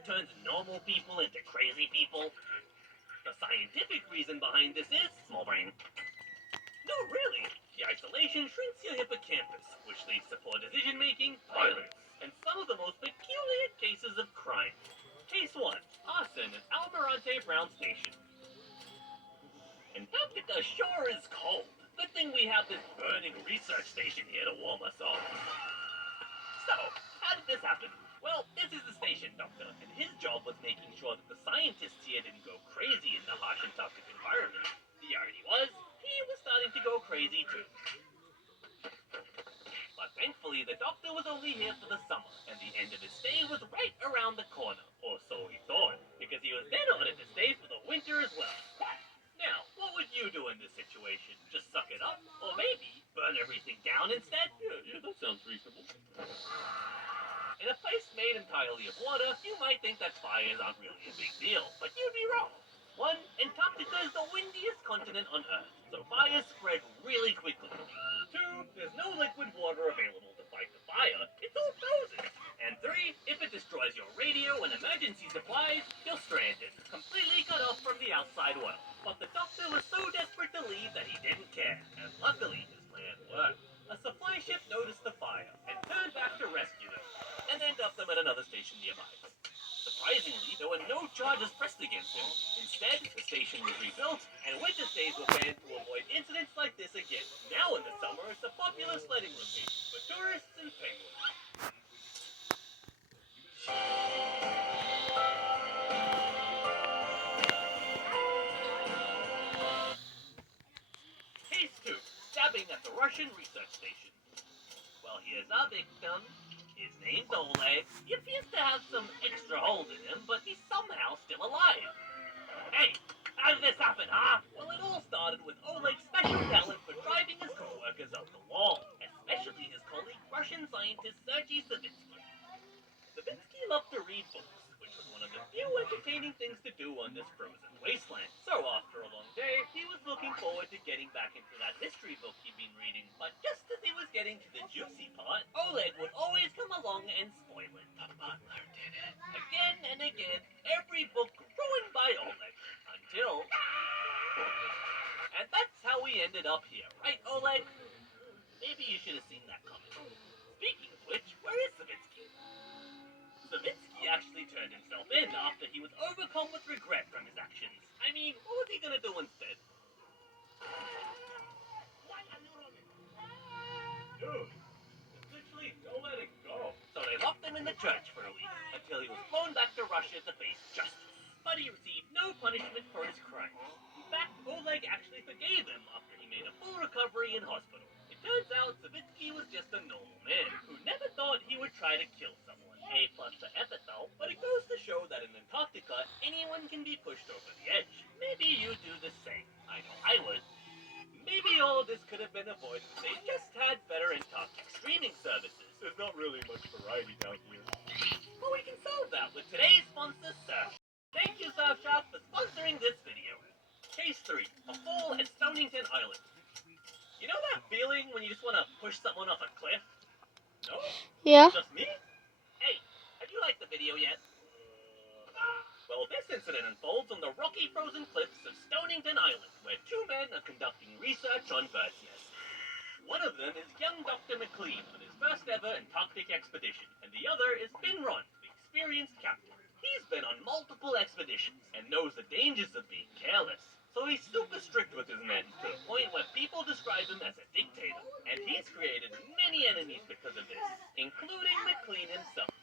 what turns normal people into crazy people? The scientific reason behind this is small brain. No, really. The isolation shrinks your hippocampus, which leads to poor decision making, violence, and some of the most peculiar cases of crime. Case 1. Arson at Almirante Brown Station. Antarctica sure is cold. Good thing we have this burning research station here to warm us up. So, how did this happen? Well, this is the station doctor, and his job was making sure that the scientists here didn't go crazy in the harsh Antarctic environment. The irony was, he was starting to go crazy too. But thankfully, the doctor was only here for the summer, and the end of his stay was right around the corner, or so he thought, because he was then ordered to stay for the winter as well. Now, what would you do in this situation? Just suck it up? Or maybe burn everything down instead? Yeah, that sounds reasonable. In a place made entirely of water, you might think that fires aren't really a big deal, but you'd be wrong. 1. Antarctica is the windiest continent on Earth, so fires spread really quickly. 2. There's no liquid water available to fight the fire. It's all frozen. And 3. If it destroys your radio and emergency supplies, you're stranded, completely cut off from the outside world. But the doctor was so desperate to leave that he didn't care, and luckily his plan worked. A supply ship noticed the fire and turned back to rescue them, and then dumped them at another station nearby. Surprisingly, there were no charges pressed against him. Instead, the station was rebuilt, and winter stays were planned to avoid incidents like this again. Now in the summer, it's a popular sledding location for tourists and penguins. Case 2. Stabbing at the Russian research station. Well, here's our victim. His name's Oleg. He appears to have some extra holes in him, but he's somehow still alive. Hey, how did this happen, huh? Well, it all started with Oleg's special talent for driving his co-workers up the wall, especially his colleague, Russian scientist Sergei Savitsky. Savitsky loved to read books, which was one of the few entertaining things to do on this frozen wasteland. So after a long day, he was looking forward to getting back into that mystery book he'd been reading. But just as he was getting to the juicy part, Oleg would always come along and spoil it. The butler did it. Again and again, every book ruined by Oleg. Until... And that's how we ended up here, right, Oleg? Maybe you should have seen that coming. Speaking of which, where is Savitsky? Savitsky actually turned himself in after he was overcome with regret from his actions. I mean, what was he gonna do instead? Dude, just literally don't let it go. So they locked him in the church for a week, until he was flown back to Russia to face justice. But he received no punishment for his crimes. In fact, Oleg actually forgave him after he made a full recovery in hospital. It turns out Savitsky was just a normal man, who never thought he would try to kill someone. A plus for effort though, but it goes to show that in Antarctica, anyone can be pushed over the edge. Maybe you do the same. I know I would. Maybe all of this could have been avoided if they just had better Antarctic streaming services. There's not really much variety down here. But we can solve that with today's sponsor, Surfshark. Thank you, Surfshark, for sponsoring this video. Case 3. A fall at Stonington Island. You know that feeling when you just want to push someone off a cliff? No? Yeah. Just me? Hey, have you liked the video yet? Well, this incident unfolds on the rocky frozen cliffs of Stonington Island, where 2 men are conducting research on birds' nests. One of them is young Dr. McLean on his first ever Antarctic expedition, and the other is Ben Ron, the experienced captain. He's been on multiple expeditions and knows the dangers of being careless. So he's super strict with his men, to the point where people describe him as a dictator. And he's created many enemies because of this, including McLean himself.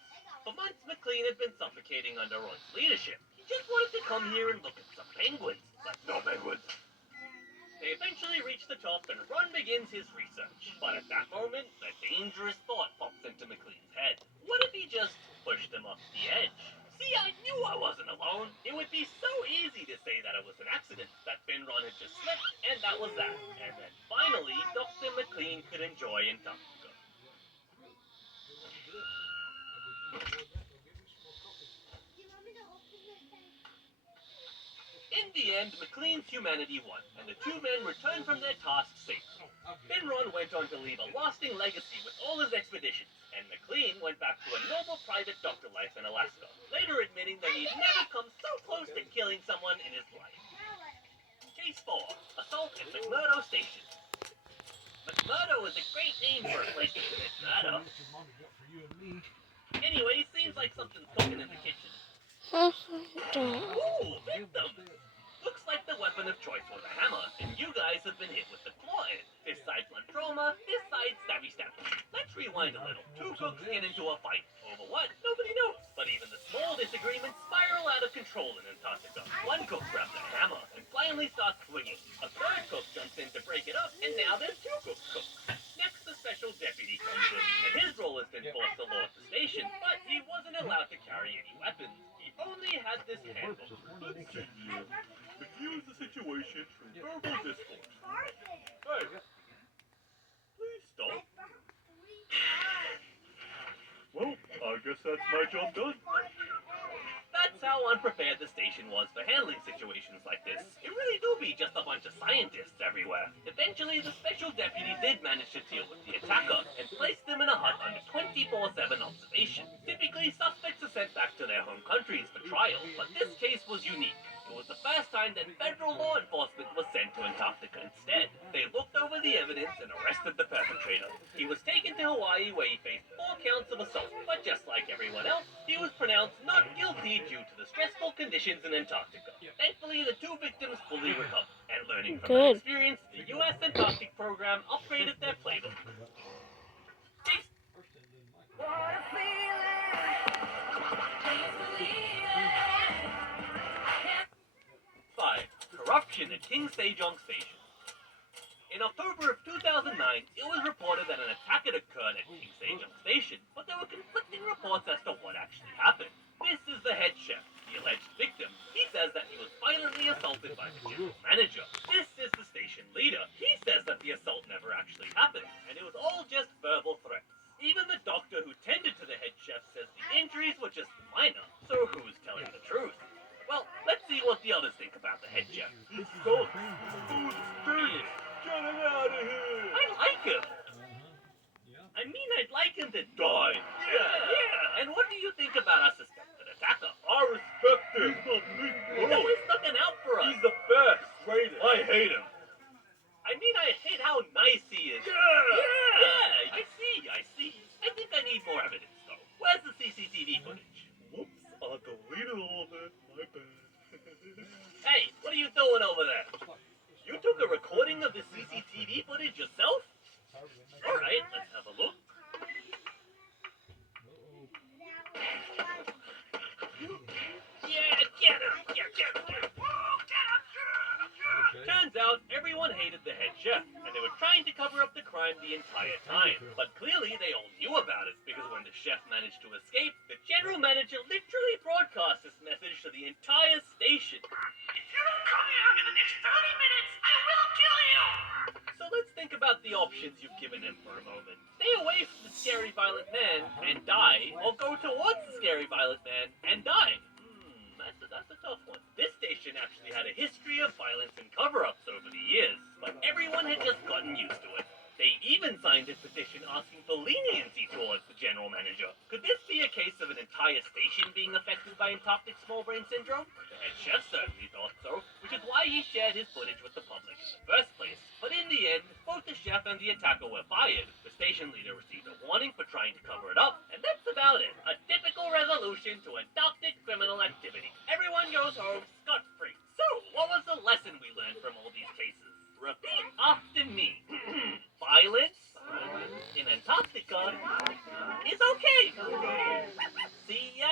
For months, McLean had been suffocating under Ron's leadership. He just wanted to come here and look at some penguins, but no penguins. They eventually reach the top and Ron begins his research. But at that moment, a dangerous thought pops into McLean's head. What if he just pushed them off the edge? See, I knew I wasn't alone. It would be so easy to say that it was an accident, that Ben Ron had just slipped, and that was that. And then finally, Dr. McLean could enjoy Antarctica. In the end, McLean's humanity won, and the 2 men returned from their task safely. Ben Ron went on to leave a lasting legacy with all his expeditions, and McLean went back to a normal private doctor life in Alaska, later admitting that he'd never come so close to killing someone in his life. Case 4. Assault at McMurdo Station. McMurdo is a great name for a place to commit murder. Anyway, seems like something's cooking in the kitchen. Ooh, victim! Looks like the weapon of choice was a hammer, and you guys have been hit with the claw end. This side blunt trauma, this side stabby stabby. Let's rewind a little. Two cooks get into a fight. Over what? Nobody knows. But even the small disagreements spiral out of control in Antarctica. One cook grabs a hammer and finally starts swinging. A third cook jumps in to break it up, and now there's two cooks. Next, the special deputy comes in, and his role is to enforce the law at the station, but he wasn't allowed to carry any weapons. He only had this handbook. Let's see here. Diffuse the situation through verbal discourse. Hey, please stop. Well, I guess that's my job done. That's how unprepared the station was for handling situations like this. It really do be just a bunch of scientists everywhere. Eventually, the special deputy did manage to deal with the attacker and placed them in a hut under 24/7 observation. Typically, suspects are sent back to their home countries for trial, but this case was unique. It was the first time that federal law enforcement was sent to Antarctica instead. They looked over the evidence and arrested the perpetrator. He was taken to Hawaii where he faced 4 counts of assault, but just like everyone else, he was pronounced not guilty due to the stressful conditions in Antarctica. Thankfully, the 2 victims fully recovered, and learning from that experience, the U.S. Antarctic program upgraded their playbook. Corruption at King Sejong Station. In October of 2009, it was reported that an attack had occurred at King Sejong Station, but there were conflicting reports as to what actually happened. This is the head chef, the alleged victim. He says that he was violently assaulted by the general manager. This is the station leader. He says that the assault never actually happened, and it was all just verbal threats. Even the doctor who tended to the head chef says the injuries were just minor. So who's telling the truth? Well, let's see what the others think about the head chef. He sucks. Who's dirty? Get him out of here. I like him. I mean, I'd like him to die. Yeah. And what do you think about our suspected attacker? I respect him. He's always looking out for us. He's the best. Greatest. I hate him. I mean, I hate how nice he is. Yeah. I see. I think I need more evidence, though. Where's the CCTV footage? Whoops, I deleted all of it. My bad. Hey, what are you doing over there? You took a recording of the CCTV footage yourself? Alright, let's have a look. Yeah, get him! Turns out everyone hated the head chef, and they were trying to cover up the crime the entire time. But clearly they all knew about it, because when the chef managed to escape, the general manager literally broadcast this message to the entire station. If you don't come here in the next 30 minutes, I will kill you! So let's think about the options you've given him for a moment. Stay away from the scary violent man and die, or go towards the scary violent man and die. That's a tough one. This station actually had a history of violence and cover-ups over the years, but everyone had just gotten used to it. They even signed a petition asking for leniency towards the general manager. Could this be a case of an entire station being affected by Antarctic small brain syndrome? The head chef certainly thought so, which is why he shared his footage with the public in the first place. But in the end, both the chef and the attacker were fired. The station leader received a warning for trying to cover it up, and that's about it. A typical resolution to Antarctic criminal activity. Everyone goes home scot-free. So, what was the lesson we learned from all these cases? Repeat after me. Violence in Antarctica is okay. See ya.